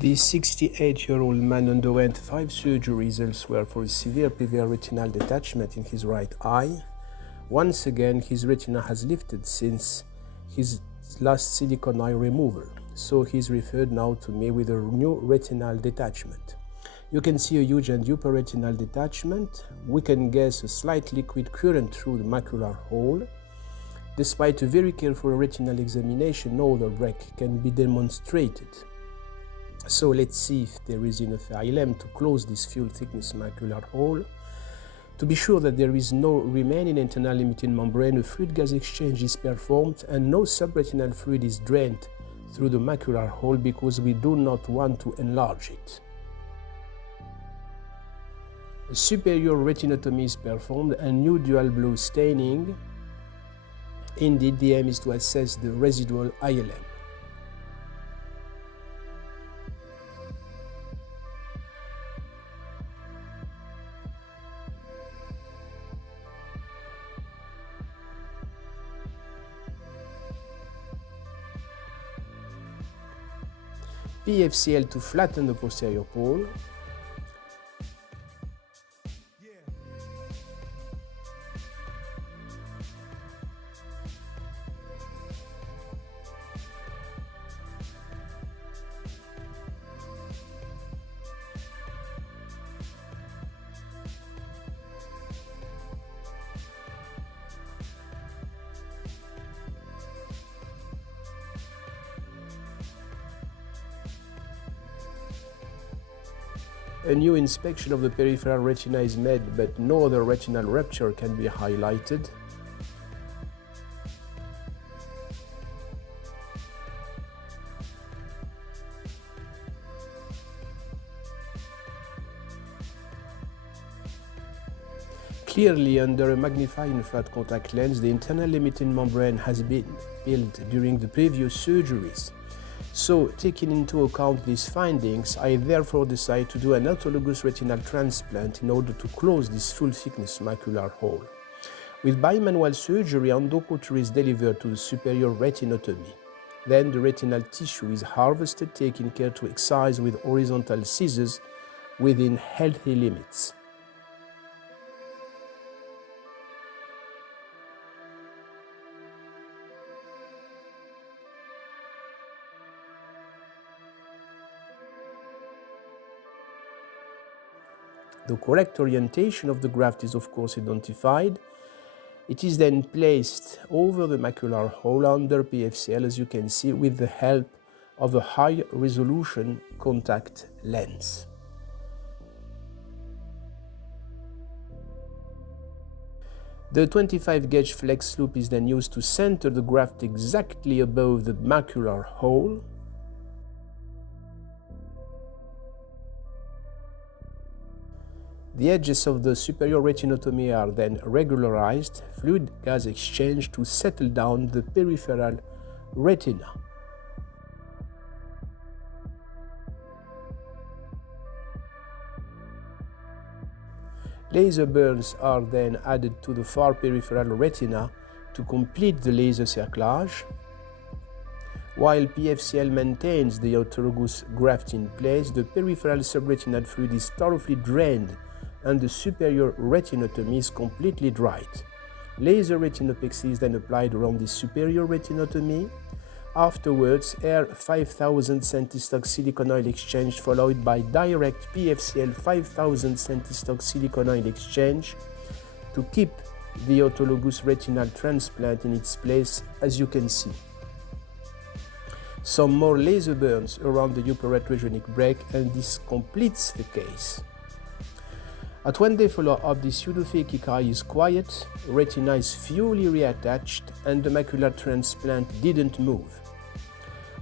This 68-year-old man underwent 5 surgeries elsewhere for a severe PVR retinal detachment in his right eye. Once again, his retina has lifted since his last silicone eye removal, so he's referred now to me with a new retinal detachment. You can see a huge and upper retinal detachment. We can guess a slight liquid current through the macular hole. Despite a very careful retinal examination, no other break can be demonstrated. So let's see if there is enough ILM to close this full thickness macular hole. To be sure that there is no remaining internal limiting membrane, a fluid gas exchange is performed and no subretinal fluid is drained through the macular hole because we do not want to enlarge it. A superior retinotomy is performed and new dual blue staining. Indeed, the aim is to assess the residual ILM. PFCL to flatten the posterior pole. A new inspection of the peripheral retina is made, but no other retinal rupture can be highlighted. Clearly, under a magnifying flat contact lens, the internal limiting membrane has been built during the previous surgeries. So, taking into account these findings, I therefore decide to do an autologous retinal transplant in order to close this full-thickness macular hole. With bimanual surgery, endoculture is delivered to the superior retinotomy. Then the retinal tissue is harvested, taking care to excise with horizontal scissors within healthy limits. The correct orientation of the graft is of course identified. It is then placed over the macular hole under PFCL, as you can see, with the help of a high-resolution contact lens. The 25-gauge flex loop is then used to center the graft exactly above the macular hole. The edges of the superior retinotomy are then regularized, fluid gas exchange to settle down the peripheral retina. Laser burns are then added to the far peripheral retina to complete the laser cerclage. While PFCL maintains the autologous graft in place, the peripheral subretinal fluid is thoroughly drained and the superior retinotomy is completely dried. Laser retinopexy is then applied around the superior retinotomy. Afterwards, air 5000 centistock silicone oil exchange followed by direct PFCL 5000 centistock silicone oil exchange to keep the autologous retinal transplant in its place, as you can see. Some more laser burns around the upper retrogenic break, and this completes the case. At 1 day follow-up, the pseudophakic eye is quiet, retina is fully reattached, and the macular transplant didn't move.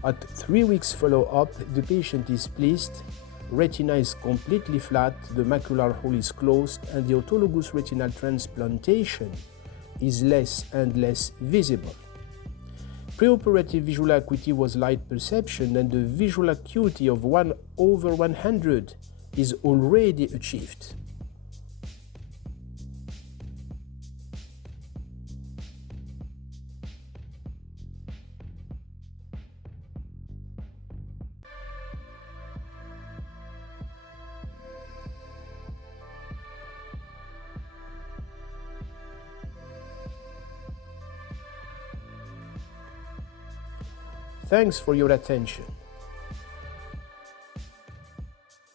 At 3 weeks follow-up, the patient is pleased, retina is completely flat, the macular hole is closed, and the autologous retinal transplantation is less and less visible. Preoperative visual acuity was light perception, and the visual acuity of 1/100 is already achieved. Thanks for your attention.